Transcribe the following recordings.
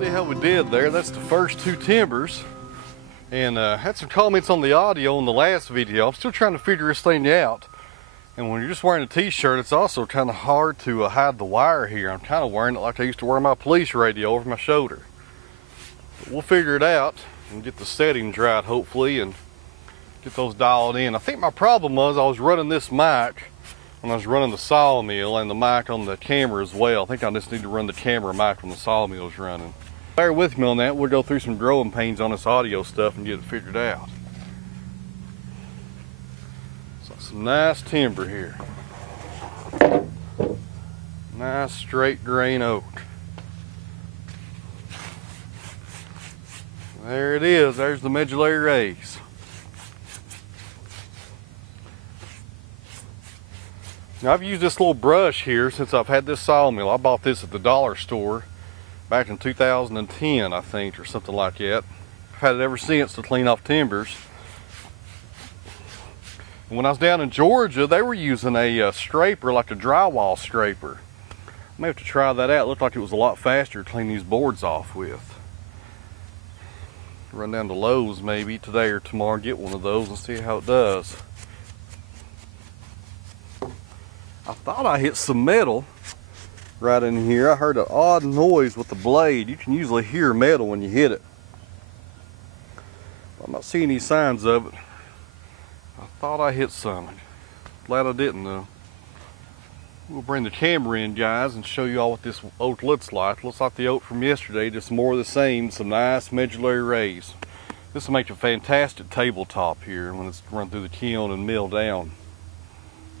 See how we did there? That's the first two timbers. And had some comments on the audio in the last video. I'm still trying to figure this thing out. And when you're just wearing a t-shirt, it's also kind of hard to hide the wire here. I'm kind of wearing it like I used to wear my police radio over my shoulder. But we'll figure it out and get the settings right, hopefully, and get those dialed in. I think my problem was I was running this mic when I was running the Sawmill and the mic on the camera as well. I think I just need to run the camera mic when the Sawmill is running. Bear with me on that. We'll go through some growing pains on this audio stuff and get it figured out. So some nice timber here. Nice straight grain oak. There it is. There's the medullary rays. Now I've used this little brush here since I've had this sawmill. I bought this at the dollar store back in 2010, I think, or something like that. I've had it ever since to clean off timbers. And when I was down in Georgia, they were using a scraper, like a drywall scraper. I may have to try that out. It looked like it was a lot faster to clean these boards off with. Run down to Lowe's maybe today or tomorrow, get one of those and see how it does. I thought I hit some metal right in here. I heard an odd noise with the blade. You can usually hear metal when you hit it. I'm not seeing any signs of it. I thought I hit something. Glad I didn't though. We'll bring the camera in, guys, and show you all what this oak looks like. Looks like the oak from yesterday, just more of the same. Some nice medullary rays. This will make a fantastic tabletop here when it's run through the kiln and milled down.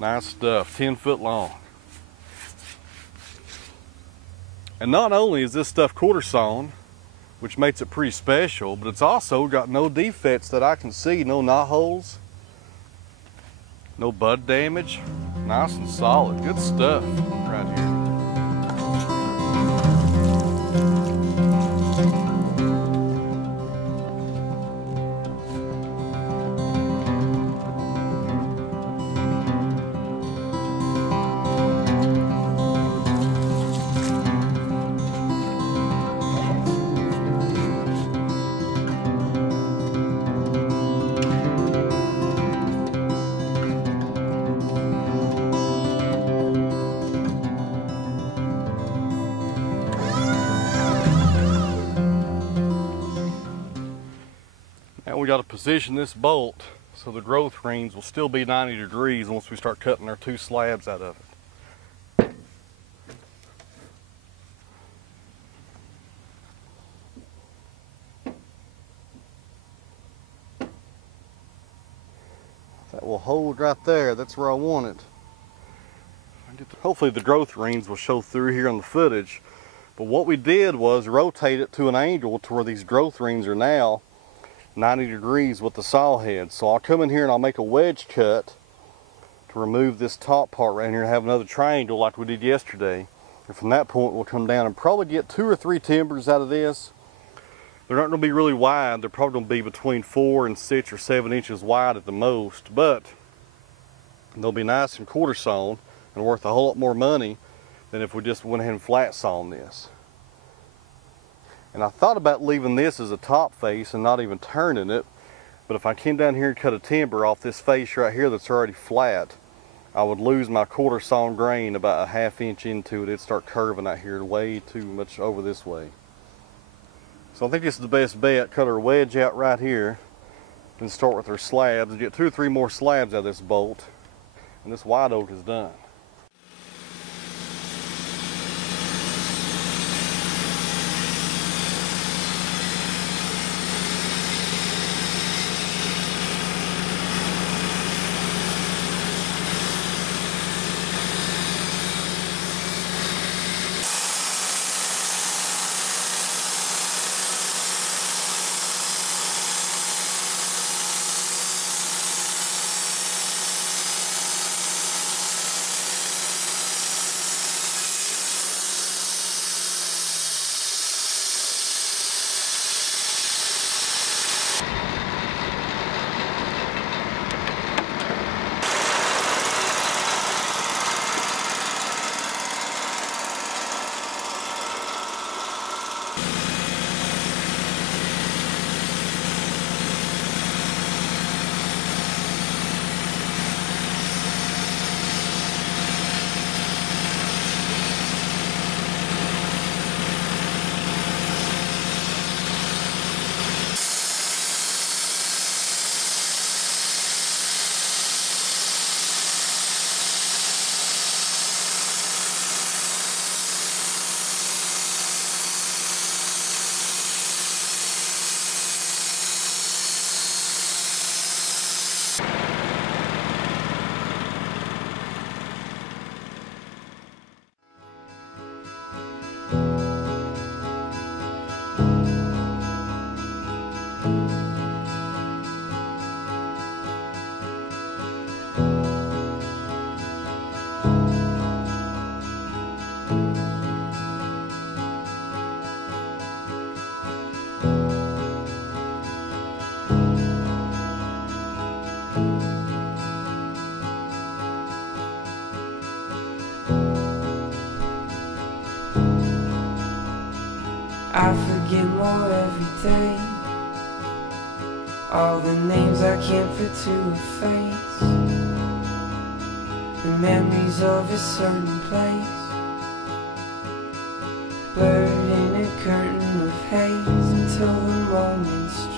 Nice stuff, 10 foot long. And not only is this stuff quarter sawn, which makes it pretty special, but it's also got no defects that I can see, no knot holes, no bud damage. Nice and solid, good stuff right here. We got to position this bolt so the growth rings will still be 90 degrees once we start cutting our two slabs out of it. That will hold right there. That's where I want it. Hopefully the growth rings will show through here on the footage. But what we did was rotate it to an angle to where these growth rings are now 90 degrees with the saw head. So I'll come in here and I'll make a wedge cut to remove this top part right here and have another triangle like we did yesterday. And from that point we'll come down and probably get 2 or 3 timbers out of this. They're not going to be really wide. They're probably going to be between 4 and 6 or 7 inches wide at the most, but they'll be nice and quarter sawn and worth a whole lot more money than if we just went ahead and flat sawn this. And I thought about leaving this as a top face and not even turning it, but if I came down here and cut a timber off this face right here that's already flat, I would lose my quarter sawn grain about a ½ inch into it. It'd start curving out here way too much over this way. So I think this is the best bet. Cut our wedge out right here and start with our slabs and get 2 or 3 more slabs out of this bolt, and this white oak is done. I forget more every day. All the names I can't put to a face, the memories of a certain place, blurred in a curtain of haze until the moment strays.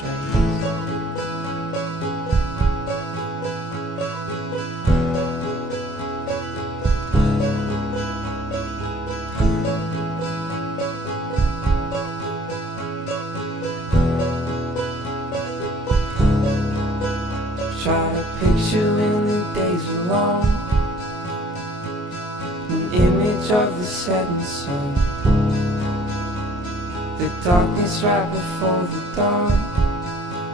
Try to picture when the days were long, an image of the setting sun, the darkness right before the dawn.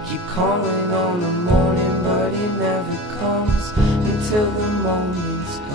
Keep calling on the morning, but it never comes until the moment's gone.